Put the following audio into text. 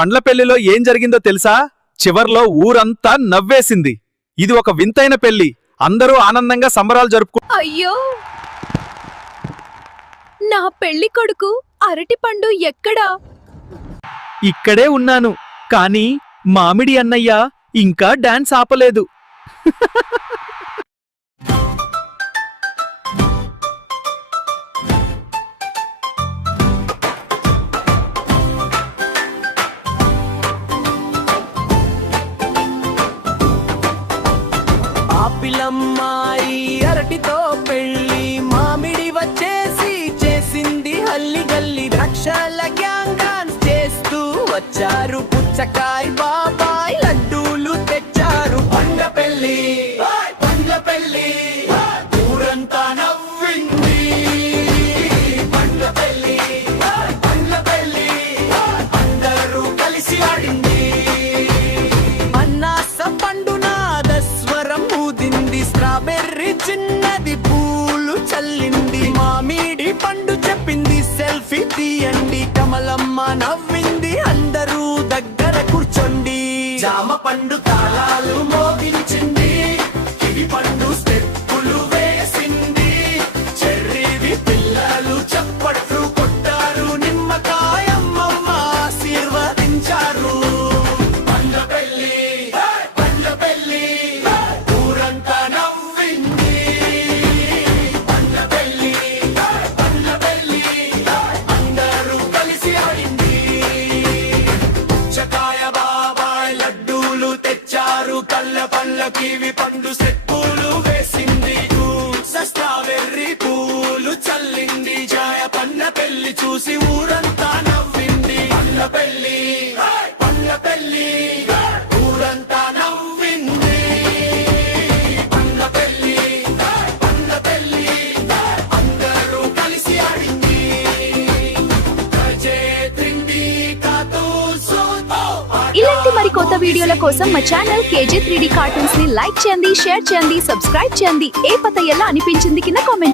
పండ్ల పెళ్లిలో ఏం జరిగిందో తెలుసా? చివర్లో ఊరంతా నవ్వేసింది. ఇది ఒక వింతైన పెళ్లి. అందరూ ఆనందంగా సంబరాలు జరుపుకు. అయ్యో, నా పెళ్లి కొడుకు అరటిపండు ఎక్కడా? ఇక్కడే ఉన్నాను, కానీ మామిడి అన్నయ్య ఇంకా డాన్స్ ఆపలేదు. ఆపిలమ్మాయి అరటితో పెళ్లి, మామిడి వచ్చేసి చేసింది హల్లి గల్లి. ద్రాక్షల గ్యాంగ్ డాన్స్ చేస్తూ వచ్చారు, పుచ్చకాయ బాబాయ్ లడ్డూలు తెచ్చారు. పండ్ల పెళ్లి, పండ్ల పెళ్లి, ఊరంతా నవ్వింది. పండ్ల పెళ్లి, పండ్ల పెళ్లి, అందరూ కలిసి ఆడింది. అన్నాస పండు నాదస్వరం ఊదింది, స్ట్రాబెర్రీ చిన్నది పూలు చల్లింది. మామిడి పండు చెప్పింది సెల్ఫీ తీయండి. కమలమ్మ నవ్వింది, అందరూ దగ్గర కూర్చోండి. జామ పండు తాళాలు మోగించింది, కివి పండు స్టెప్పులు వేసింది. చెర్రీవి పిల్లలు చప్పట్లు కొట్టారు, నిమ్మకాయమ్మమ్మ ఆశీర్వదించారు. పండ్ల పెళ్లి, పండ్ల పెళ్లి, ఊరంతా నవ్వింది. పండ్ల పెళ్లి, పండ్ల పెళ్లి, అందరూ కలిసి ఆడింది. పుచ్చకాయ బాబాయ్ లడ్డూలు తెచ్చారు, కళ్ళ పళ్ళ కివి పండు సెప్పులు వేసింది. స్ట్రాబెర్రీ పూలు చల్లింది. జాయ పండ్ల పెళ్లి చూసి ఊరంతా నవ్వింది. పండ్ల పెళ్లి, పండ్ల పెళ్లి, ఊరంతా నవ్వింది. పండ్ల పెళ్లి, పండ్ల పెళ్లి, అందరూ కలిసి ఆడింది. తిండి కాతూ సోతో ఇలాంటి మరి కొత్త వీడియోల కోసం మా ఛానల్ KJ3D కార్టూన్స్ ని లైక్ చేయండి, షేర్ చేయండి, సబ్స్క్రైబ్ చేయండి. ఏ పత ఎలా అనిపించింది కింద కామెంట్